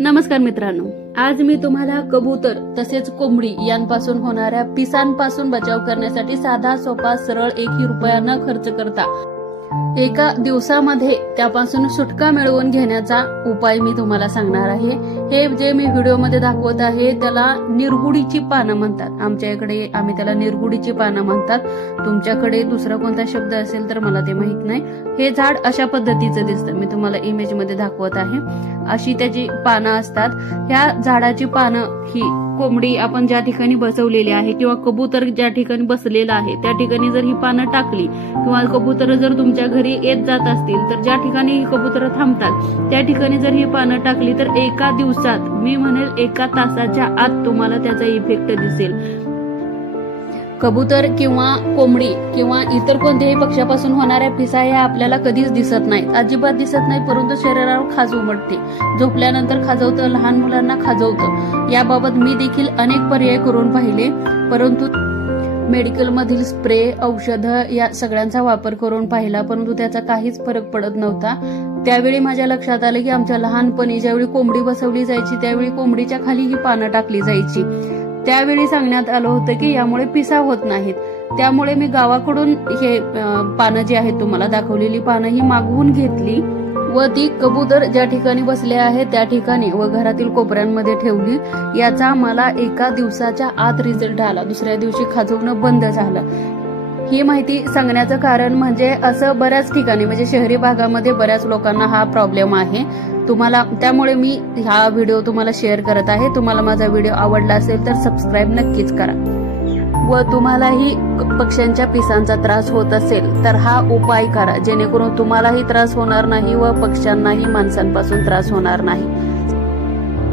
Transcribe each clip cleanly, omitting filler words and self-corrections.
नमस्कार मित्रांनो, आज मी तुम्हाला कबूतर तसेच कोंबडी यांपासून होणाऱ्या पिसांपासून बचाव करण्यासाठी साधा सोपा सरळ 1 रुपया न खर्च करता एका दिवसामध्ये त्यापासून सुटका मिळवून घेण्याचा उपाय मी तुम्हाला सांगणार आहे। हे जे मी व्हिडिओमध्ये दाखवत आहे त्याला निरगुडीची पानं म्हणतात। आमच्या इकडे आम्ही त्याला निरगुडीची पानं म्हणतात। तुमच्याकडे दुसरा कोणता शब्द असेल तर मला ते माहित नाही। हे झाड अशा पद्धतीचं दिसतं, मी तुम्हाला इमेज मध्ये दाखवत आहे। अशी त्याची पानं असतात। ह्या झाडाची पानं ही कोंबडी आपण ज्या ठिकाणी बसवलेली आहे किंवा कबूतर ज्या ठिकाणी बसलेला आहे त्या ठिकाणी जर ही पानं टाकली किंवा कबूतर जर तुमच्या घरी येत जात असतील तर ज्या ठिकाणी ही कबूतर थांबतात त्या ठिकाणी जर ही पानं टाकली तर एका दिवसात, मी म्हणेल 1 तासाच्या आत तुम्हाला त्याचा इफेक्ट दिसेल। कबूतर किंवा कोंबडी किंवा इतर कोणत्याही पक्ष्यापासून होणाऱ्या पिसा ह्या आपल्याला कधीच दिसत नाहीत, अजिबात दिसत नाही, परंतु शरीरावर खाज उमटते, झोपल्यानंतर खाजवतं, लहान मुलांना खाजवतं। याबाबत मी देखील अनेक पर्याय करून पाहिले, परंतु मेडिकल मधील स्प्रे, औषधं या सगळ्यांचा वापर करून पाहिला, परंतु त्याचा काहीच फरक पडत नव्हता। त्यावेळी माझ्या लक्षात आलं की आमच्या लहानपणी ज्यावेळी कोंबडी बसवली जायची त्यावेळी कोंबडीच्या खाली ही पानं टाकली जायची। त्यावेळी सांगण्यात आलं होतं की यामुळे पिसा होत नाहीत। त्यामुळे मी गावाकडून हे पानं जी आहेत तुम्हाला दाखवलेली पानं ही मागवून घेतली व ती कबूतर ज्या ठिकाणी बसले आहे त्या ठिकाणी व घरातील कोपऱ्यांमध्ये ठेवली। याचा मला एका दिवसाच्या आत रिझल्ट आला, दुसऱ्या दिवशी खाजवणं बंद झालं। ही माहिती सांगण्याचं कारण म्हणजे असं बऱ्याच ठिकाणी म्हणजे शहरी भागामध्ये बऱ्याच लोकांना हा प्रॉब्लेम आहे तुम्हाला, त्यामुळे मी हा व्हिडिओ तुम्हाला शेअर करत आहे। तुम्हाला माझा व्हिडिओ आवडला असेल तर सबस्क्राईब नक्कीच करा व तुम्हालाही पक्ष्यांच्या पिसांचा त्रास होत असेल तर हा उपाय करा, जेणेकरून तुम्हालाही त्रास होणार नाही व पक्ष्यांनाही माणसांपासून त्रास होणार नाही।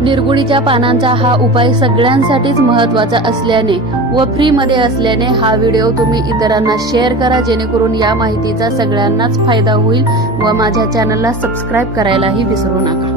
निरगुडीच्या पानांचा हा उपाय सगळ्यांसाठीच महत्वाचा असल्याने व फ्री मध्ये असल्याने हा व्हिडिओ तुम्ही इतरांना शेअर करा, जेणेकरून या माहितीचा सगळ्यांनाच फायदा होईल व माझ्या चॅनलला सबस्क्राईब करायलाही विसरू नका।